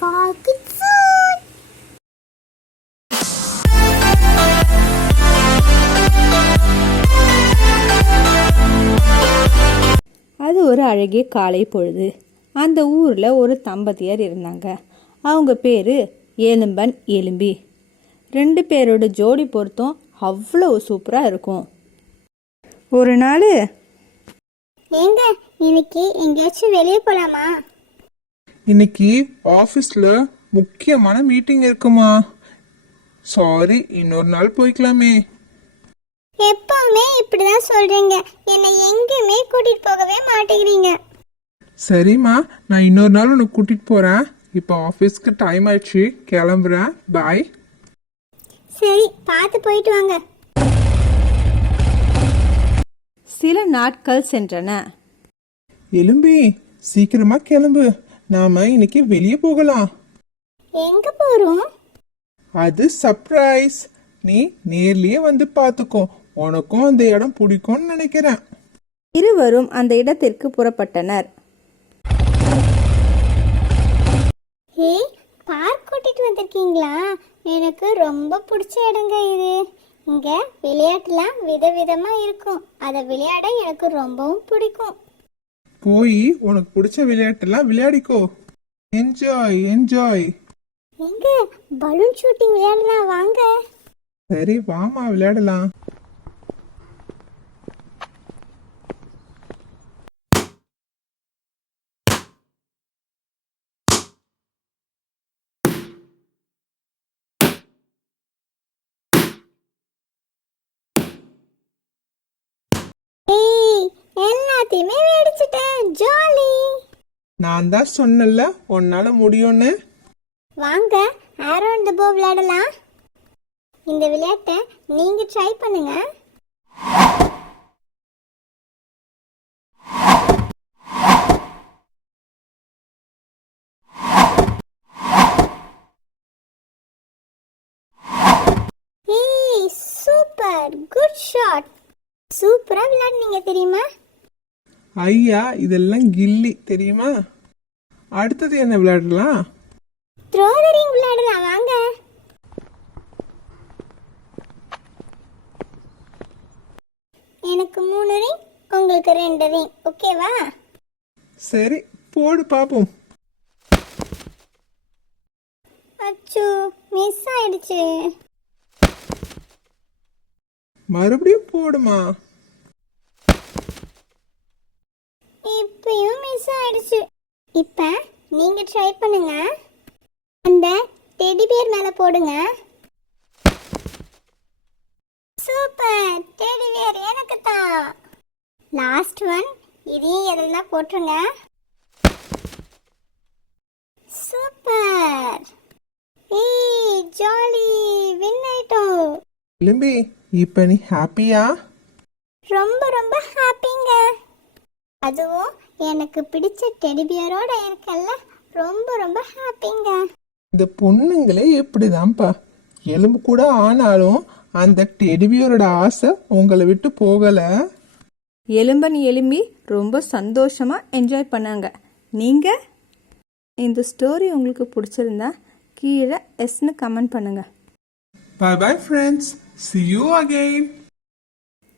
Falkitsoon. அது ஒரு அழகிய காலை பொழுது. அந்த ஊரில் ஒரு தம்பதியர் இருந்தாங்க. அவங்க பேர் எலும்பன் எலும்பி. 2 பேரோட ஜோடி பொருத்தம் அவ்வளோ சூப்பராக இருக்கும். ஒரு நாள், ஏங்க இன்னைக்கு எங்கேயாச்சும் வெளியே போலாமா? இன்னைக்கு ஆஃபீஸில் முக்கியமான மீட்டிங் இருக்குமா? சாரி, இன்னொரு நாள் போய்க்கலாமே. எப்பவுமே இப்படிதான் சொல்றீங்க, என்னை எங்கேயுமே கூட்டிட்டு போகவே மாட்டேங்கிறீங்க. சரிம்மா, நான் இன்னொரு நாள் உனக்கு கூட்டிட்டு போறேன். இப்போ ஆஃபீஸ்க்கு டைம் ஆயிடுச்சு, கிளம்புறேன். பாய். சரி, பார்த்து போயிட்டு வாங்க. சில நாட்கள் சென்றன. எலும்பி, சீக்கிரமா கிளம்பு, நாம இன்னைக்கு வெளியே போகலாம். எங்க போறோம்? அது சர்ப்ரைஸ். நீ நேர்லயே வந்து பார்த்துக்கோ, உனக்கும் அந்த இடம் பிடிக்கும்னு நினைக்கிறேன். இருவரும் அந்த இடத்திற்கு புறப்பட்டனர். ஹே, பார்க் கூட்டிட்டு வந்திருக்கீங்களா? எனக்கு ரொம்ப பிடிச்ச இடங்க இது. இங்க விளையாட்டுலாம் விதவிதமா இருக்கும். அதை விளையாட எனக்கு ரொம்பவும் பிடிக்கும். போய் உனக்கு பிடிச்ச விளையாட்டெல்லாம் விளையாடிக்கோ. Enjoy enjoy. எங்க பலூன் ஷூட்டிங் விளையாடலாம், வாங்க. சரி வாமா, விளையாடலாம். ஏய், எல்லாத்தையுமே வெடிச்சிட்டேன். ஜாலி. நான் தான் சொன்னல உன்னால முடியும்னு. வாங்க அரவுண்ட் தி போ விளையாடலாம். இந்த விளையாட்டை நீங்க ட்ரை பண்ணுங்க. ஏய், சூப்பர், குட் ஷாட். சூப்பரா விளையாடுனீங்க தெரியுமா? ஐயா, இதெல்லாம் கில்லி தெரியுமா? அடுத்தது என்ன விளையாடலாம்? த்ரோ தி ரிங் விளையாடலாம், வாங்க. எனக்கு 3 ரிங், உங்களுக்கு 2 ரிங், ஓகேவா? சரி, போடு பாப்போம். அச்சோ, மிஸ் ஆயிடுச்சு. மறுபடியும் போடுமா. இப்பயும் மிஸ் ஆயிடுச்சு. இப்ப நீங்க ட்ரை பண்ணுங்க. அந்த டெடி பியர் மேல போடுங்க. சூப்பர், டெடி பியர் எனக்கு தான். லாஸ்ட் ஒன், இதையும் எதெல்லாம் போட்டுருங்க. சூப்பர். ஏய், ஜாலி, வின் ஆயிட்டோம். எலும்பி, இப்ப நீ ஹாப்பியா? ரொம்ப ரொம்ப ஹாப்பிங்க. அதுவும் எனக்கு பிடிச்ச டெடி பியரோட இருக்கல்ல, ரொம்ப ரொம்ப ஹாப்பிங்க. இந்த பொண்ணுங்களே எப்படிதான்ப்பா. எலும்பு கூட ஆனாலும் அந்த டெடிபியரோட ஆசை உங்களை விட்டு போகல. எலும்பன் எலும்பி ரொம்ப சந்தோஷமாக என்ஜாய் பண்ணாங்க. நீங்கள் இந்த ஸ்டோரி உங்களுக்கு பிடிச்சிருந்தா கீழே எஸ்ன்னு கமெண்ட் பண்ணுங்கள். Bye bye friends. See you again.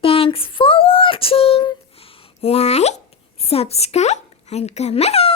Thanks for watching. Like, subscribe and comment.